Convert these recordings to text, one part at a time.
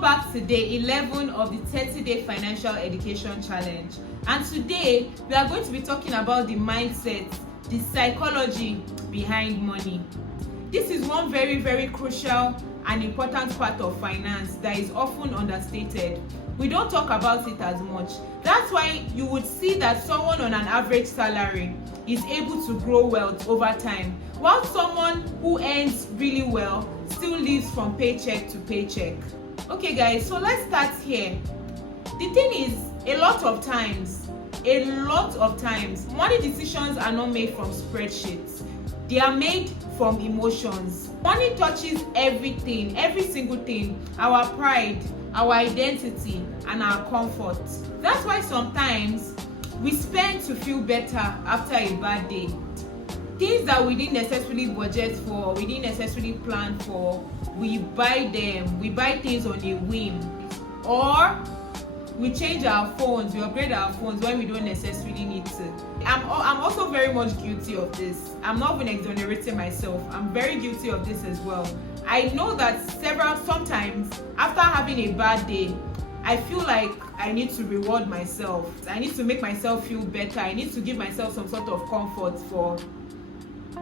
Welcome back to day 11 of the 30-day financial education challenge. And today we are going to be talking about the mindset, the psychology behind money. This is one very crucial and important part of finance that is often understated. We don't talk about it as much. That's why you would see that someone on an average salary is able to grow wealth over time, while someone who earns really well still lives from paycheck to paycheck. Okay guys, so let's start here. The thing is, a lot of times, money decisions are not made from spreadsheets. They are made from emotions. Money touches everything, every single thing, our pride, our identity, and our comfort. That's why sometimes we spend to feel better after a bad day. Things that we didn't necessarily budget for, we didn't necessarily plan for, we buy them. We buy things on a whim, or we change our phones, we upgrade our phones when we don't necessarily need to. I'm also very much guilty of this. I'm not even exonerating myself. I'm very guilty of this as well. I know that sometimes after having a bad day, I feel like I need to reward myself. I need to make myself feel better. I need to give myself some sort of comfort for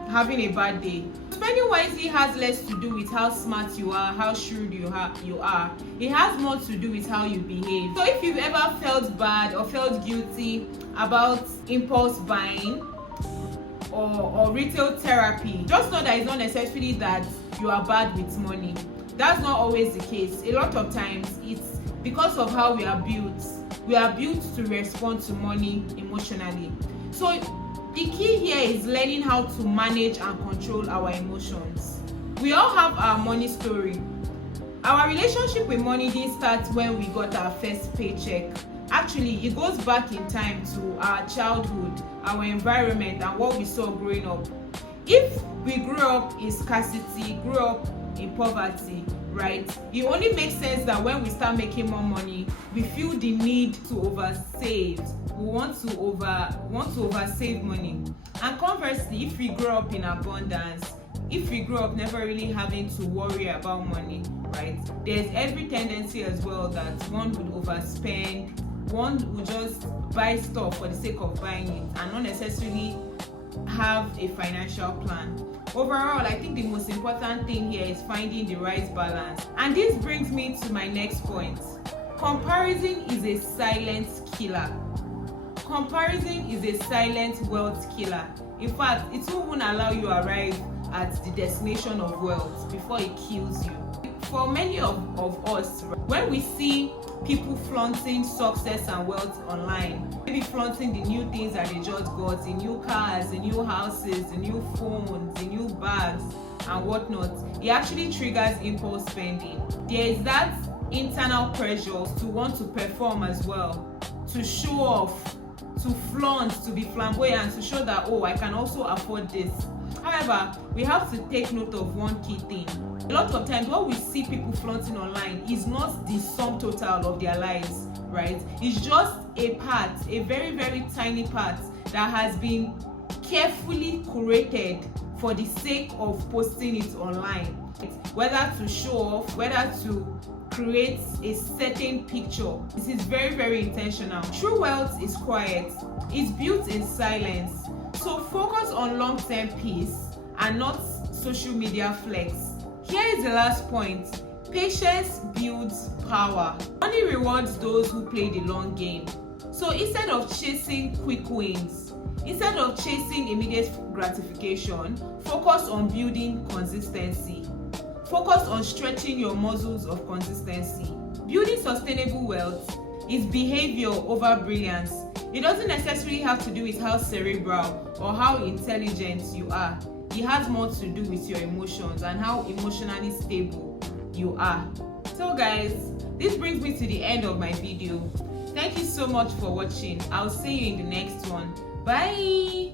having a bad day. Spending wisely has less to do with how smart you are, how shrewd you are. It has more to do with how you behave. So if you've ever felt bad or felt guilty about impulse buying or retail therapy, just know that it's not necessarily that you are bad with money. That's not always the case. A lot of times it's because of how we are built. We are built to respond to money emotionally. So the key here is learning how to manage and control our emotions. We all have our money story. Our relationship with money didn't start when we got our first paycheck. Actually, it goes back in time to our childhood, our environment, and what we saw growing up. If we grew up in scarcity, grew up in poverty, right, it only makes sense that when we start making more money, we feel the need to oversave. We want to oversave money. And conversely, if we grow up in abundance, if we grow up never really having to worry about money, right, there's every tendency as well that one would overspend, one would just buy stuff for the sake of buying it and not necessarily have a financial plan. Overall, I think the most important thing here is finding the right balance. And this brings me to my next point. Comparison is a silent killer. Comparison is a silent wealth killer. In fact, it won't even allow you to arrive at the destination of wealth before it kills you. For many of us, when we see people flaunting success and wealth online, maybe flaunting the new things that they just got, the new cars, the new houses, the new phones, the new bags and whatnot, it actually triggers impulse spending. There is that internal pressure to want to perform as well, to show off, to flaunt, to be flamboyant, to show that, oh, I can also afford this. However, we have to take note of one key thing. A lot of times what we see people flaunting online is not the sum total of their lives, right? It's just a part, a very tiny part that has been carefully curated for the sake of posting it online. Whether to show off, whether to create a certain picture. This is very intentional. True wealth is quiet. It's built in silence. So focus on long-term peace and not social media flex. Here is the last point. Patience builds power. Money rewards those who play the long game. So instead of chasing quick wins, instead of chasing immediate gratification, focus on building consistency. Focus on stretching your muscles of consistency. Building sustainable wealth is behavior over brilliance. It doesn't necessarily have to do with how cerebral or how intelligent you are. It has more to do with your emotions and how emotionally stable you are. So guys, this brings me to the end of my video. Thank you so much for watching. I'll see you in the next one. Bye.